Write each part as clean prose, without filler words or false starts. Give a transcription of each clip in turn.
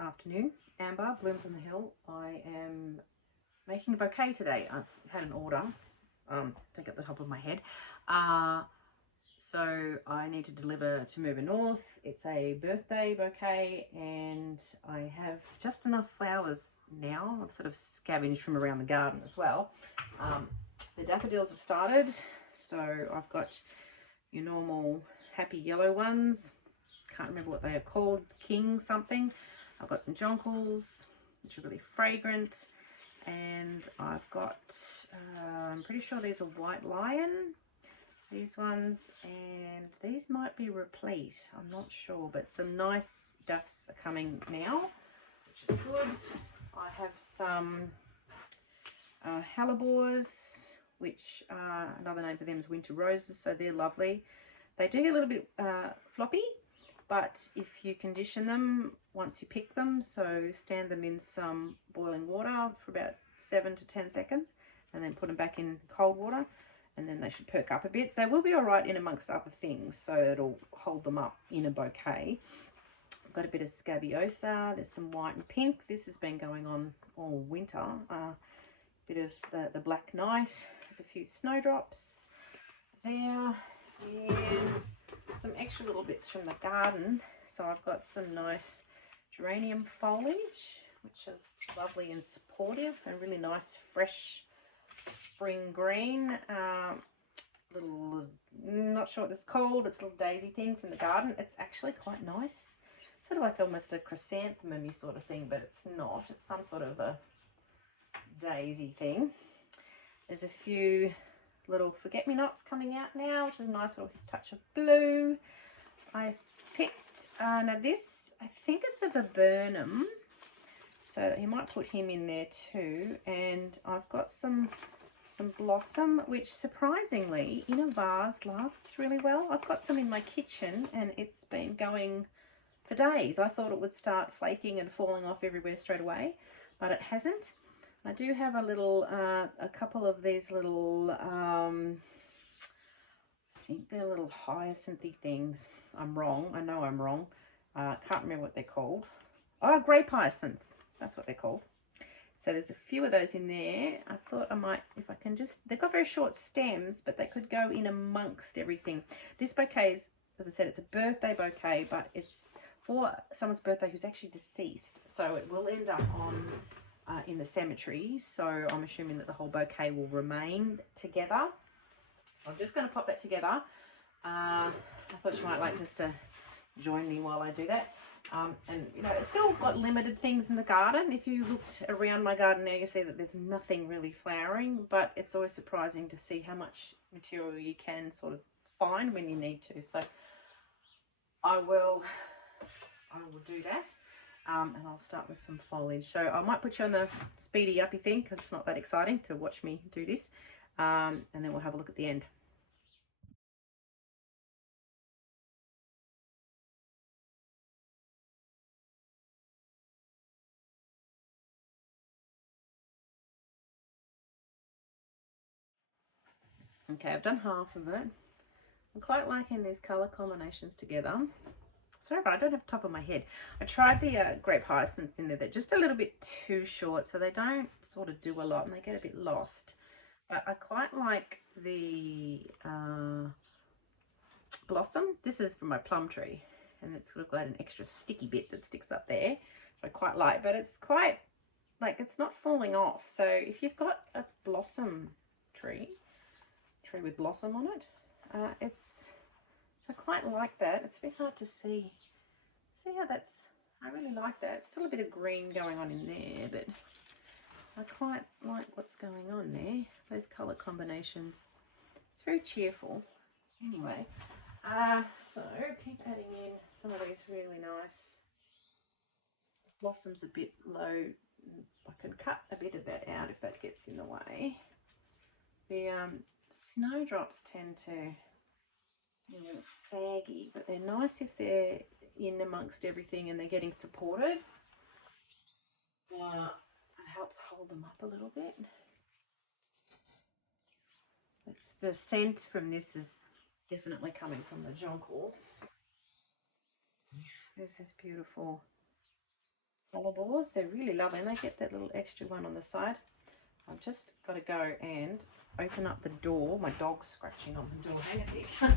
afternoon. Amber, Blooms on the Hill. I am making a bouquet today. I've had an order, I think at the top of my head. So I need to deliver to Move North. It's a birthday bouquet and I have just enough flowers now. I've sort of scavenged from around the garden as well. The daffodils have started, so I've got your normal happy yellow ones. Can't remember what they are called, King something. I've got some jonquils, which are really fragrant, and I've got, I'm pretty sure these are White Lion, these ones, and these might be Replete, I'm not sure, but some nice duffs are coming now, which is good. I have some hellebores, which another name for them is winter roses, so they're lovely. They do get a little bit floppy, but if you condition them once you pick them, so stand them in some boiling water for about 7 to 10 seconds and then put them back in cold water, and then they should perk up a bit. They will be all right in amongst other things, so it'll hold them up in a bouquet. I've got a bit of Scabiosa, there's some white and pink. This has been going on all winter. Bit of the Black Knight, there's a few snowdrops there, and some extra little bits from the garden. So I've got some nice geranium foliage, which is lovely and supportive, and really nice fresh spring green. Little, not sure what this is called, it's a little daisy thing from the garden. It's actually quite nice, sort of like almost a chrysanthemum sort of thing, but it's not. It's some sort of a daisy thing. There's a few little forget-me-nots coming out now, which is a nice little touch of blue. I've picked, now this, I think it's a viburnum, so you might put him in there too. And I've got some blossom, which surprisingly in a vase lasts really well. I've got some in my kitchen and it's been going for days. I thought it would start flaking and falling off everywhere straight away, but it hasn't. I do have a little, a couple of these little, I think they're little hyacinthy things. I'm wrong. I know I'm wrong. Can't remember what they're called. Oh, grape hyacinths. That's what they're called. So there's a few of those in there. I thought I might, if I can just, they've got very short stems, but they could go in amongst everything. This bouquet is, as I said, it's a birthday bouquet, but it's for someone's birthday who's actually deceased. So it will end up on in the cemetery, so I'm assuming that the whole bouquet will remain together. I'm just going to pop that together. I thought you might like just to join me while I do that. And you know, it's still got limited things in the garden. If you looked around my garden now, you see that there's nothing really flowering, but it's always surprising to see how much material you can sort of find when you need to. So I will do that. And I'll start with some foliage. So I might put you on the speedy uppy thing because it's not that exciting to watch me do this. And then we'll have a look at the end. Okay, I've done half of it. I'm quite liking these colour combinations together. Sorry, but I don't have the top of my head. I tried the grape hyacinths in there. They're just a little bit too short, so they don't sort of do a lot and they get a bit lost. But I quite like the blossom. This is from my plum tree, and it's sort of got an extra sticky bit that sticks up there, which I quite like, but it's quite, like, it's not falling off. So if you've got a blossom tree with blossom on it, I quite like that. It's a bit hard to see how that's, I really like that. Still a bit of green going on in there, but I quite like what's going on there, those colour combinations. It's very cheerful. Anyway, so keep adding in some of these really nice blossoms. A bit low. I can cut a bit of that out if that gets in the way. The snowdrops tend to be a little saggy, but they're nice if they're in amongst everything and they're getting supported. It helps hold them up a little bit. The scent from this is definitely coming from the jonquils. This is beautiful hellebores. They're really lovely, and they get that little extra one on the side. I've just got to go and open up the door. My dog's scratching on the door. Hang on a sec.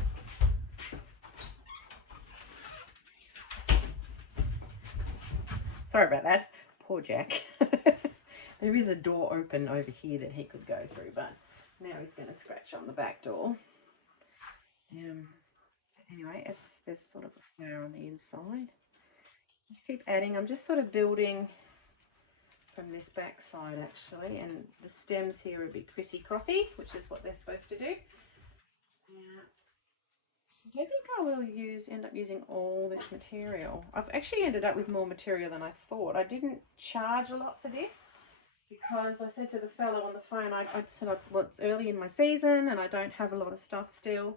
Sorry about that. Poor Jack. There is a door open over here that he could go through, but now he's going to scratch on the back door. Anyway, there's sort of a flower on the inside. Just keep adding. I'm just sort of building from this back side actually, and the stems here are a bit crissy-crossy, which is what they're supposed to do. I don't think I will end up using all this material. I've actually ended up with more material than I thought. I didn't charge a lot for this because I said to the fellow on the phone, I said, well, it's early in my season and I don't have a lot of stuff still.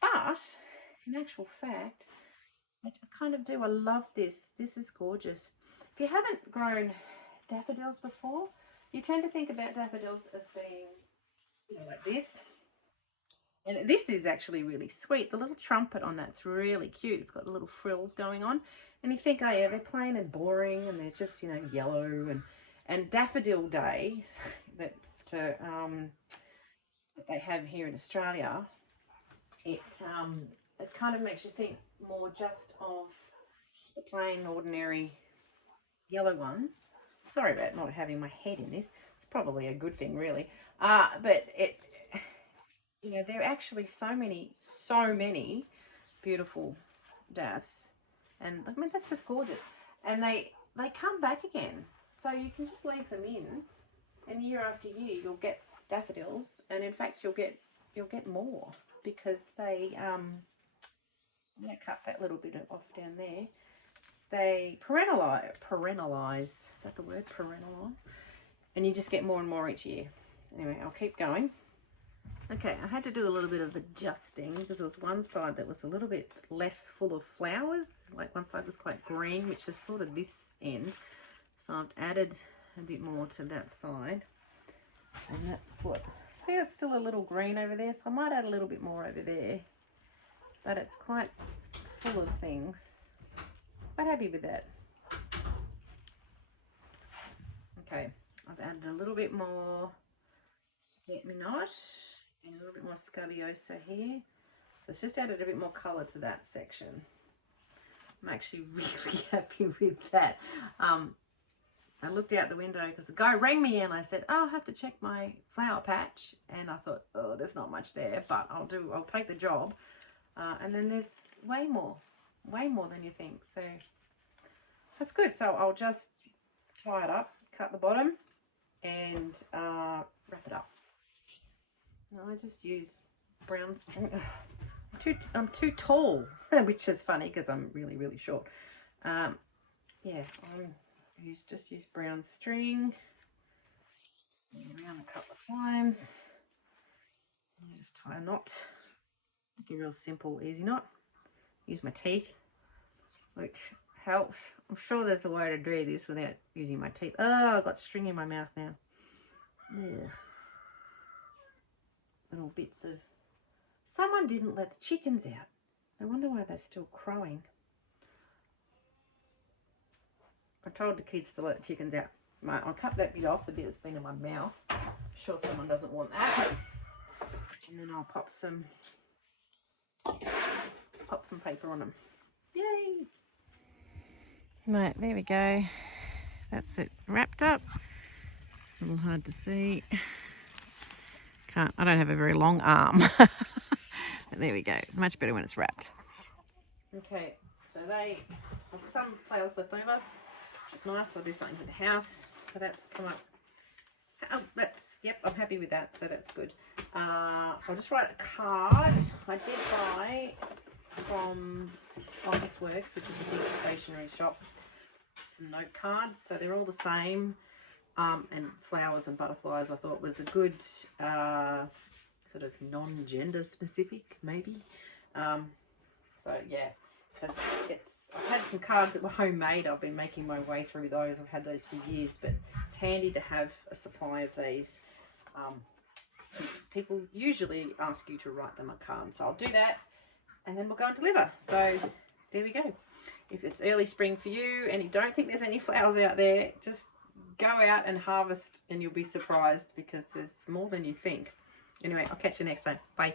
But in actual fact, I kind of do. I love this. This is gorgeous. If you haven't grown daffodils before, you tend to think about daffodils as being, you know, like this. And this is actually really sweet. The little trumpet on that's really cute. It's got the little frills going on. And you think, oh yeah, they're plain and boring and they're just, you know, yellow. And Daffodil Day that they have here in Australia, it kind of makes you think more just of the plain, ordinary yellow ones. Sorry about not having my head in this. It's probably a good thing, really. But it, you know, there are actually so many beautiful daffs, and I mean that's just gorgeous. And they come back again, so you can just leave them in, and year after year you'll get daffodils, and in fact you'll get more because they I'm going to cut that little bit off down there. They perennialize. Is that the word? Perennialize, and you just get more and more each year. Anyway, I'll keep going. Okay, I had to do a little bit of adjusting because there was one side that was a little bit less full of flowers. Like one side was quite green, which is sort of this end. So I've added a bit more to that side. And that's what, see, it's still a little green over there. So I might add a little bit more over there. But it's quite full of things. Quite happy with that. Okay, I've added a little bit more forget-me-not. And a little bit more scabiosa here. So it's just added a bit more colour to that section. I'm actually really happy with that. I looked out the window because the guy rang me and I said, oh, I'll have to check my flower patch. And I thought, oh, there's not much there, but I'll take the job. And then there's way more than you think. So that's good. So I'll just tie it up, cut the bottom and wrap it up. No, I just use brown string. I'm too tall, which is funny because I'm really short. Yeah, just use brown string around a couple of times. I just tie a knot, make a real simple, easy knot. Use my teeth, which helps. I'm sure there's a way to do this without using my teeth. Oh, I've got string in my mouth now. Ugh. Little bits of, someone didn't let the chickens out. I wonder why they're still crowing. I told the kids to let the chickens out. I'll cut that bit off, the bit that's been in my mouth. I'm sure someone doesn't want that. And then I'll pop some paper on them. Yay! Right, there we go. That's it wrapped up. It's a little hard to see. I don't have a very long arm. But there we go. Much better when it's wrapped. Okay, so they have some flowers left over, which is nice. I'll do something with the house. So that's come up. Oh, yep, I'm happy with that, so that's good. I'll just write a card. I did buy from Officeworks, which is a big stationery shop, some note cards. So they're all the same. And flowers and butterflies I thought was a good sort of non-gender specific maybe. So yeah, because I've had some cards that were homemade. I've been making my way through those. I've had those for years, but it's handy to have a supply of these because people usually ask you to write them a card. So I'll do that and then we'll go and deliver. So there we go. if it's early spring for you and you don't think there's any flowers out there, just go out and harvest and you'll be surprised because there's more than you think. Anyway, I'll catch you next time. Bye.